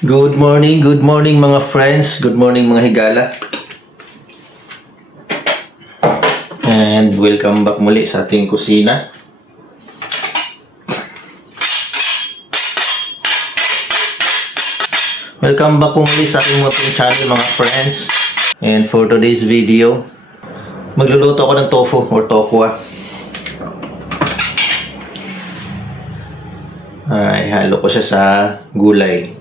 Good morning mga friends, good morning mga higala. And welcome back muli sa ating kusina. Welcome back po muli sa ating munting channel mga friends. And for today's video, magluluto ako ng tofu or tokwa. Ay, halo ko siya sa gulay.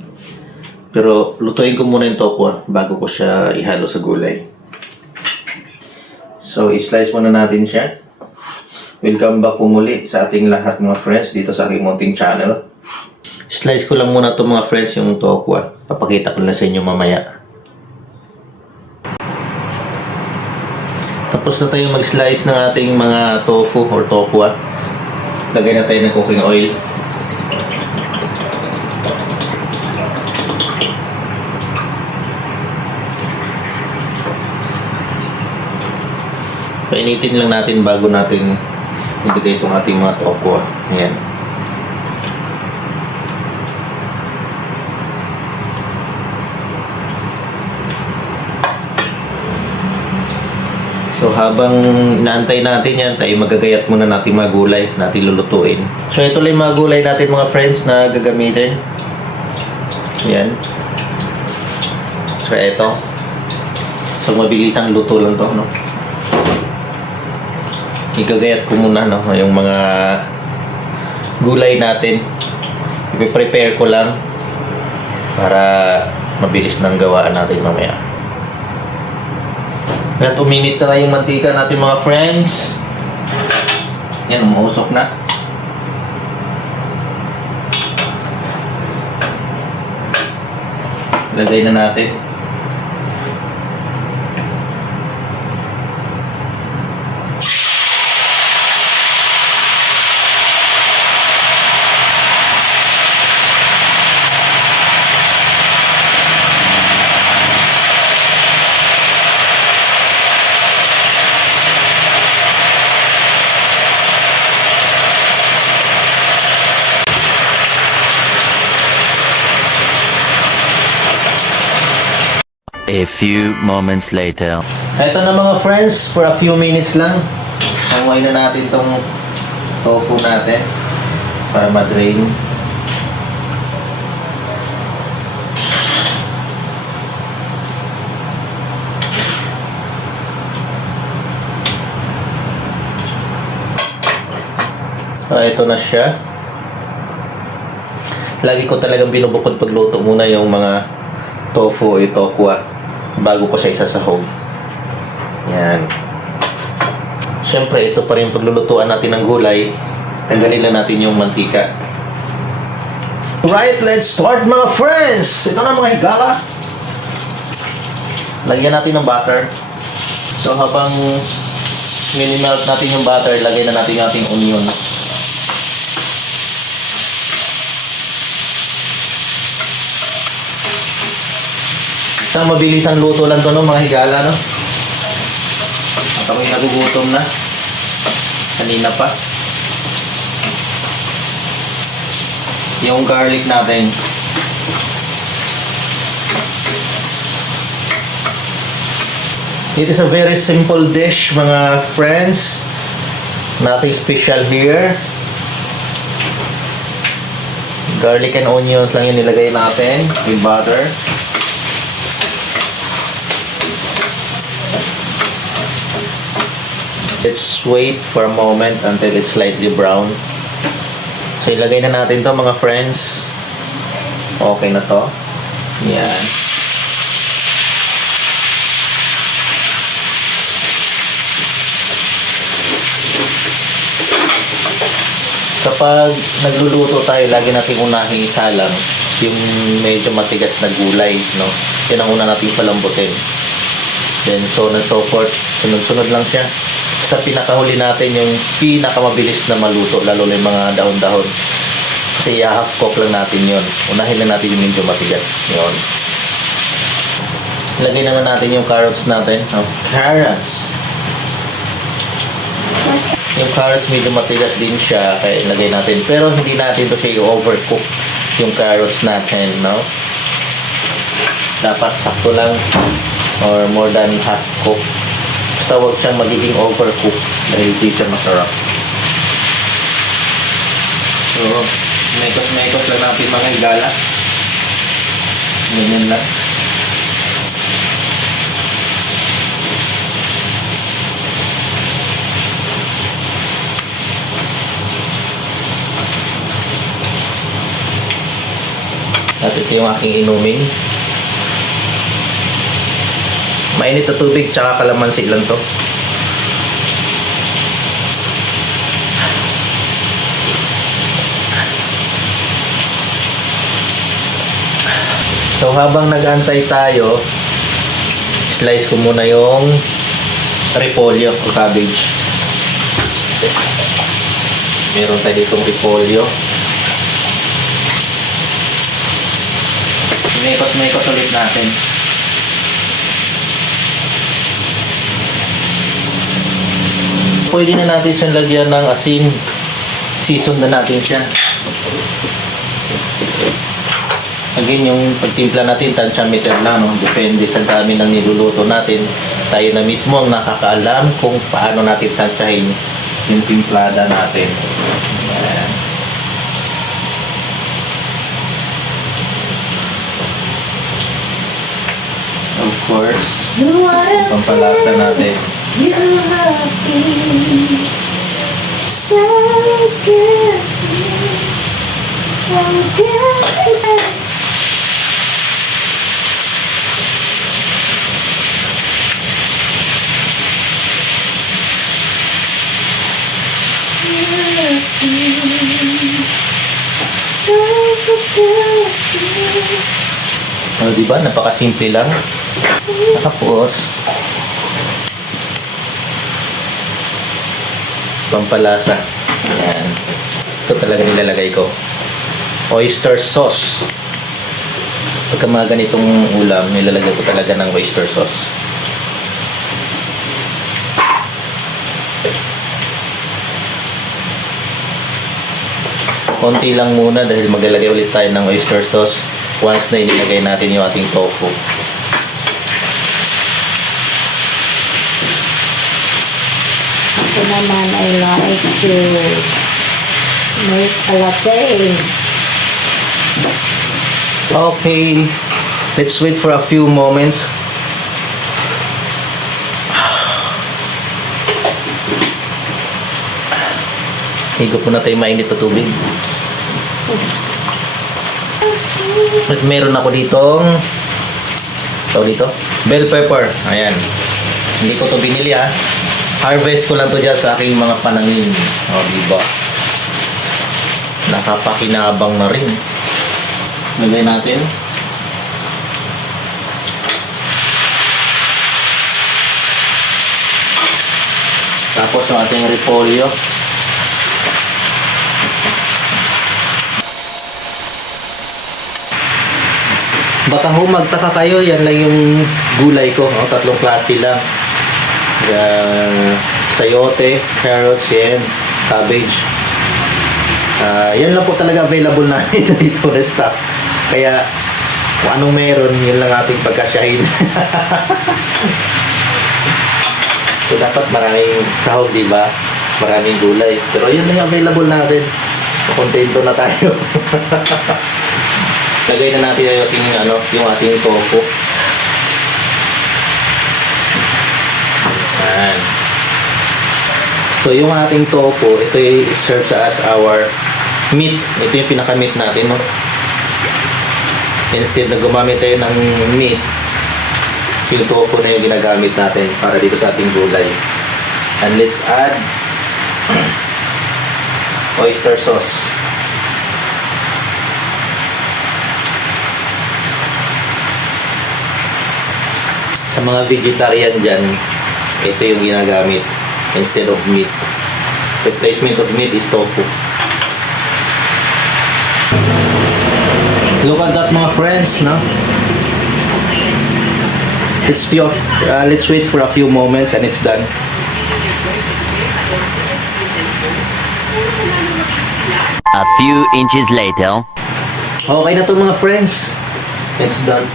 Pero lutuin ko muna yung tokwa bago ko siya ihalo sa gulay. So, i-slice muna natin siya. Welcome back po muli sa ating lahat mga friends dito sa aking munting channel. Slice ko lang muna ito mga friends yung tokwa. Papakita ko lang sa inyo mamaya. Tapos na tayo mag-slice ng ating mga tofu or tokwa. Lagay na tayo ng cooking oil. Painitin lang natin bago natin ilagay itong ating mga tokwa. Ayan. So habang inaantay natin yan, tayo magagayat muna natin mga gulay natin lulutuin. So ito lang yung mga gulay natin mga friends na gagamitin. Ayan. So ito. So mabilis ang luto lang to, no? Igagayat ko muna yung mga gulay natin. I-prepare ko lang para mabilis nang gawaan natin mamaya. Kaya 2 minutes na yung mantika natin mga friends. Yan, umuusok na. Lagay na natin. A few moments later. Ito na mga friends, for a few minutes lang. Hanguin na natin tong tofu natin para ma-drain. Ito na siya. Lagi ko talagang binubukod pagluto muna yung mga tofu o tokwa bago ko siya isasahog. Yan. Siyempre, ito pa rin paglulutuan natin ng gulay. Tanggalin lang natin yung mantika. Right, let's start mga friends! Ito na mga higala. Lagyan natin ng butter. So habang mini-melt natin yung butter, lagay na natin yung ating onion. Isang mabilis ang luto lang to, no, mga higala, no? At ako'y nagugutom na. Kanina pa. Yung garlic natin. It is a very simple dish, mga friends. Nothing special here. Garlic and onions lang yung nilagay natin with butter. Let's wait for a moment until it's slightly brown. So ilagay na natin to mga friends. Okay na to. Yan. Kapag nagluluto tayo, lagi natin unahin isalang yung medyo matigas na gulay, no? Yan ang una natin palambutin. Then so on and so forth. Sunod-sunod lang siya. Basta pinakahuli natin yung pinakamabilis na maluto, lalo na yung mga dahon-dahon. Kasi i-half cook lang natin yun. Unahin lang natin yung medyo matigas. Yun. Lagay naman natin yung carrots natin. Carrots! Yung carrots medyo matigas din siya, kaya ilagay natin. Pero hindi natin to siya i-overcook yung carrots natin, no? Dapat sakto lang or more than half cook. Basta huwag siyang magiging overcook dahil di siya masarap. So, mekos-mekos lang natin mga igala. Ganyan lang. At ito yung aking inumin. Mainit na tubig tsaka kalamansi lang to. So habang nag-antay tayo, slice ko muna yung repolyo o cabbage. Meron tayo ditong repolyo. Mekos-mekos ulit natin. Pwede na natin siyang lagyan ng asin. Season na natin siya. Again, yung pagtimpla natin, tansyameter na, no? Depende sa dami ng niluluto natin. Tayo na mismo ang nakakaalam kung paano natin tansyahin yung timplada natin. Ayan. Of course, pampalasa natin. You have been so good to me, so good. You have been so good to me. O, diba? Napakasimple lang. Tapos, pampalasa. Ayan. Ito talaga nilalagay ko. Oyster sauce. Pagka mga ganitong ulam, nilalagay ko talaga ng oyster sauce. Konti lang muna dahil maglalagay ulit tayo ng oyster sauce once na inilagay natin yung ating tofu. Ako naman, I like to make a latte. Okay, let's wait for a few moments. Higop muna tayo mainit na tubig. At meron ako ditong dito, bell pepper. Ayan. Hindi ko to binili ha. Harvest ko lang to dyan sa aking mga panangin. O, diba? Nakapakinabang na rin. Lagay natin. Tapos yung ating repolyo. Baka ho magtaka kayo, yan lang yung gulay ko. O, tatlong klase lang. Sayote, carrots, yan, cabbage. Yan lang po talaga available namin dito na stock. Kaya kung anong meron, yun lang ating pagkasyahin. So dapat maraming sahog, di ba? Maraming gulay. Pero yun lang available natin. Kontento na tayo. Lagay na natin yung ating tofu. Ayan. So yung ating tofu, ito serves as our meat. Ito yung pinaka-meat natin, no? Instead na gumamit tayo ng meat, yung tofu na yung ginagamit natin para dito sa ating gulay. And let's add oyster sauce. Sa mga vegetarian dyan, ito yung ginagamit instead of meat. Replacement of meat is tofu. Look at that, mga friends, no? Let's wait for a few moments and it's done. A few inches later. Okay na to, mga friends. It's done.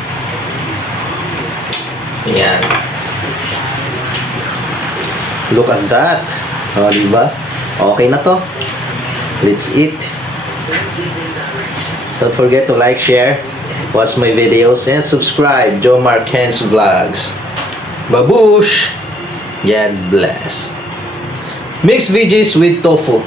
Yan. Look at that. O, diba? Okay na to. Let's eat. Don't forget to like, share, watch my videos, and subscribe. Joe Marquez Vlogs. Babush! God bless. Mixed veggies with tofu.